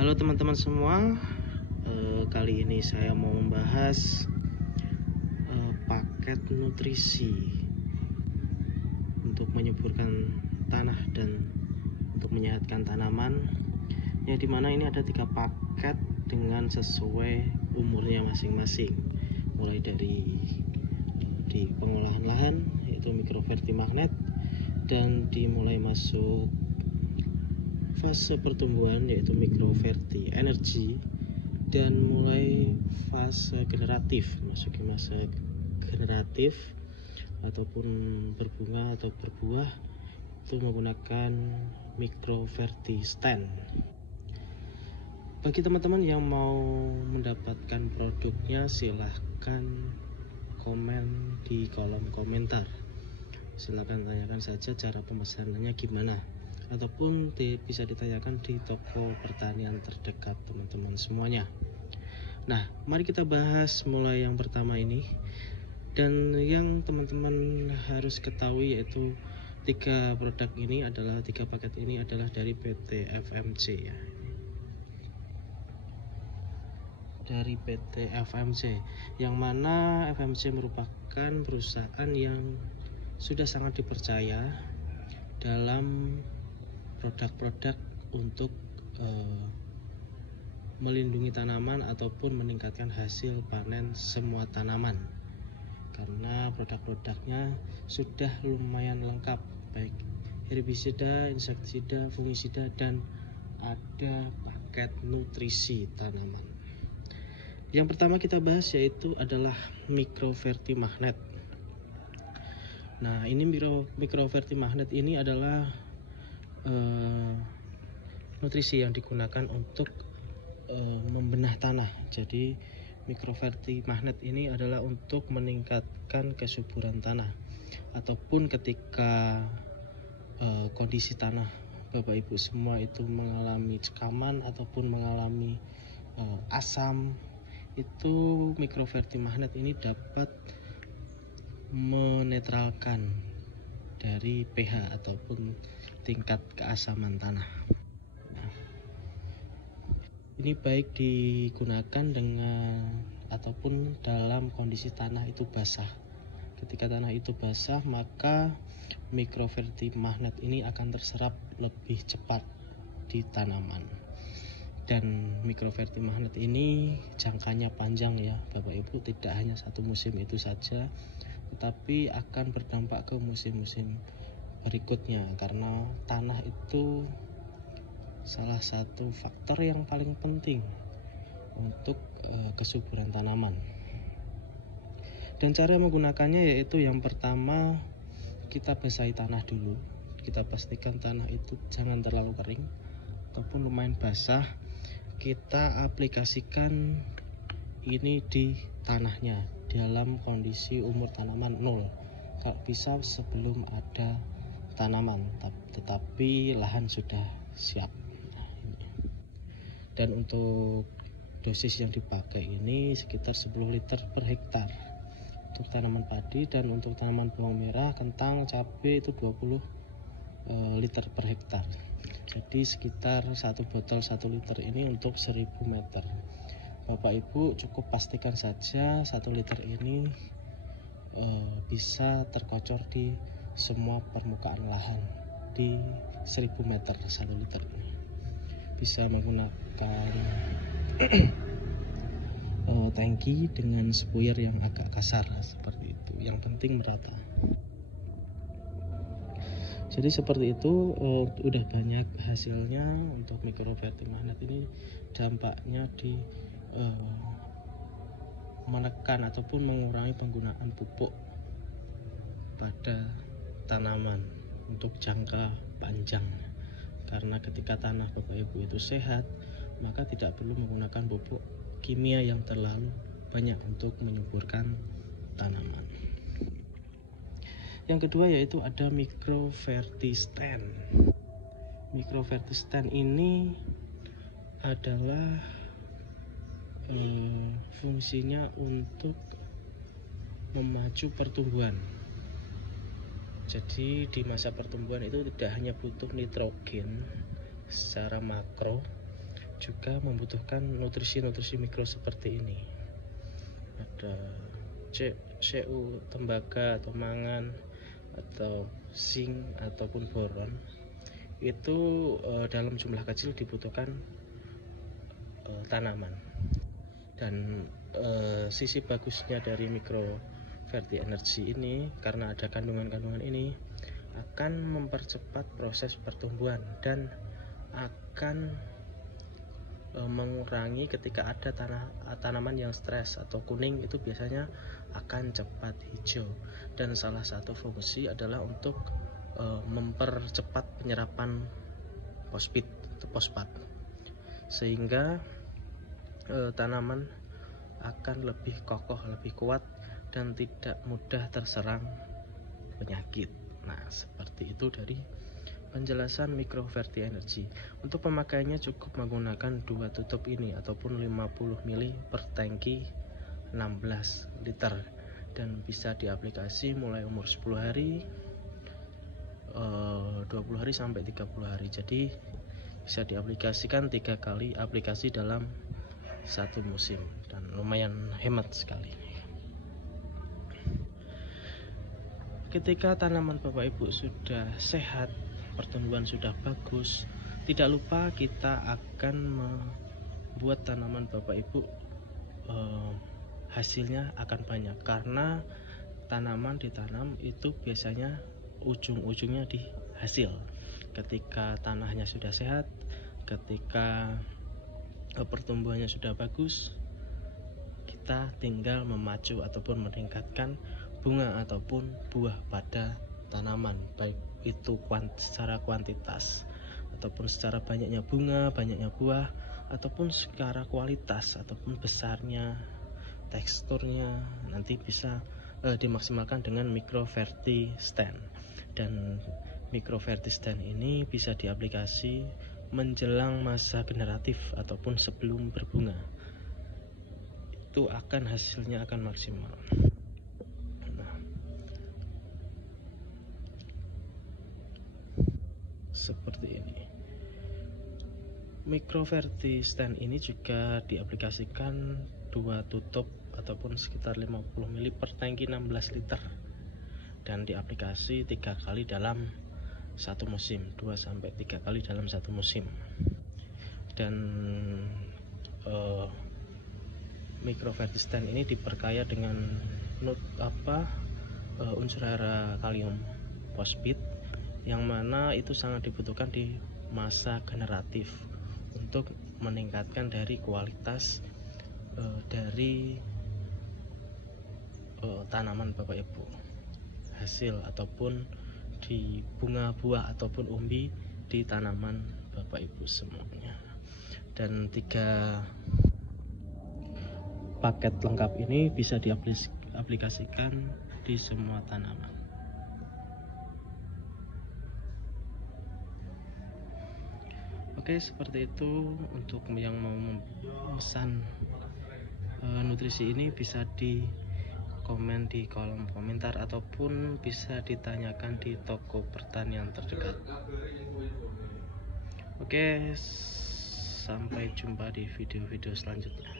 Halo teman-teman semua, kali ini saya mau membahas paket nutrisi untuk menyuburkan tanah dan untuk menyehatkan tanaman, yang dimana ini ada 3 paket dengan sesuai umurnya masing-masing, mulai dari di pengolahan lahan yaitu mikrovertimagnet, dan dimulai masuk fase pertumbuhan yaitu mikroverti energi, dan mulai fase generatif, masuki masa generatif ataupun berbunga atau berbuah itu menggunakan mikroverti stand. Bagi teman-teman yang mau mendapatkan produknya, silahkan komen di kolom komentar. Silahkan tanyakan saja cara pemesanannya gimana, ataupun bisa ditanyakan di toko pertanian terdekat teman-teman semuanya. Nah, mari kita bahas mulai yang pertama ini. Dan yang teman-teman harus ketahui yaitu 3 produk ini adalah 3 paket ini adalah dari PT FMC ya. Dari PT FMC, yang mana FMC merupakan perusahaan yang sudah sangat dipercaya dalam produk-produk untuk melindungi tanaman ataupun meningkatkan hasil panen semua tanaman, karena produk-produknya sudah lumayan lengkap, baik herbisida, insektisida, fungisida, dan ada paket nutrisi tanaman. Yang pertama kita bahas yaitu adalah mikrovertimagnet. Nah, ini mikrovertimagnet ini adalah nutrisi yang digunakan untuk membenah tanah. Jadi mikrovertimagnet ini adalah untuk meningkatkan kesuburan tanah, ataupun ketika kondisi tanah Bapak Ibu semua itu mengalami cekaman ataupun mengalami asam, itu mikrovertimagnet ini dapat menetralkan dari pH ataupun tingkat keasaman tanah. Ini baik digunakan dengan ataupun dalam kondisi tanah itu basah. Ketika tanah itu basah, maka mikrovertimagnet ini akan terserap lebih cepat di tanaman. Dan mikrovertimagnet ini jangkanya panjang ya Bapak Ibu, tidak hanya satu musim itu saja, tetapi akan berdampak ke musim-musim berikutnya, karena tanah itu salah satu faktor yang paling penting untuk kesuburan tanaman. Dan cara menggunakannya yaitu yang pertama, kita basahi tanah dulu. Kita pastikan tanah itu jangan terlalu kering ataupun lumayan basah. Kita aplikasikan ini di tanahnya dalam kondisi umur tanaman 0, kalau bisa sebelum ada tanaman, tetapi lahan sudah siap. Dan untuk dosis yang dipakai ini sekitar 10 liter per hektar untuk tanaman padi, dan untuk tanaman bawang merah, kentang, cabai itu 20 liter per hektar. Jadi sekitar 1 botol 1 liter ini untuk 1000 meter. Bapak Ibu cukup pastikan saja 1 liter ini bisa terkocor di semua permukaan lahan di 1000 meter 1 liter ini. Bisa menggunakan tangki dengan spuyer yang agak kasar seperti itu, yang penting merata. Jadi seperti itu, udah banyak hasilnya. Untuk mikrovertimagnet ini dampaknya di menekan ataupun mengurangi penggunaan pupuk pada tanaman untuk jangka panjang, karena ketika tanah Bapak Ibu itu sehat, maka tidak perlu menggunakan pupuk kimia yang terlalu banyak untuk menyuburkan tanaman. Yang kedua yaitu ada mikroverti stand. Mikroverti stand ini adalah fungsinya untuk memacu pertumbuhan. Jadi di masa pertumbuhan itu tidak hanya butuh nitrogen secara makro, juga membutuhkan nutrisi-nutrisi mikro seperti ini. Ada Cu, tembaga atau mangan, atau zinc ataupun boron. Itu dalam jumlah kecil dibutuhkan tanaman. Dan sisi bagusnya dari microverti energy ini, karena ada kandungan-kandungan ini, akan mempercepat proses pertumbuhan dan akan mengurangi ketika ada tanaman yang stres atau kuning, itu biasanya akan cepat hijau. Dan salah satu fungsi adalah untuk mempercepat penyerapan fosfat, sehingga tanaman akan lebih kokoh, lebih kuat, dan tidak mudah terserang penyakit. Nah, seperti itu dari penjelasan microverti energy. Untuk pemakaiannya cukup menggunakan 2 tutup ini ataupun 50 ml per tangki 16 liter, dan bisa diaplikasi mulai umur 10 hari, 20 hari sampai 30 hari. Jadi bisa diaplikasikan 3 kali aplikasi dalam satu musim, dan lumayan hemat sekali. Ketika tanaman Bapak Ibu sudah sehat, pertumbuhan sudah bagus, tidak lupa kita akan membuat tanaman Bapak Ibu hasilnya akan banyak, karena tanaman ditanam itu biasanya ujung-ujungnya di hasil. Ketika tanahnya sudah sehat, ketika pertumbuhannya sudah bagus, kita tinggal memacu ataupun meningkatkan bunga ataupun buah pada tanaman, baik itu secara kuantitas ataupun secara banyaknya bunga, banyaknya buah, ataupun secara kualitas ataupun besarnya, teksturnya, nanti bisa dimaksimalkan dengan microverti stand. Dan microverti stand ini bisa diaplikasi menjelang masa generatif ataupun sebelum berbunga, itu akan hasilnya akan maksimal. Nah, seperti ini. Microverti stand ini juga diaplikasikan 2 tutup ataupun sekitar 50 ml per tangki 16 liter, dan diaplikasi 3 kali dalam satu musim, 2-3 kali dalam satu musim. Dan microverti stand ini diperkaya dengan unsur hara kalium fosfat, yang mana itu sangat dibutuhkan di masa generatif untuk meningkatkan dari kualitas dari tanaman Bapak Ibu, hasil ataupun di bunga, buah ataupun umbi di tanaman Bapak Ibu semuanya. Dan 3 paket lengkap ini bisa diaplikasikan di semua tanaman. Oke, seperti itu. Untuk yang mau memesan nutrisi ini bisa di komen di kolom komentar ataupun bisa ditanyakan di toko pertanian terdekat. Oke, sampai jumpa di video-video selanjutnya.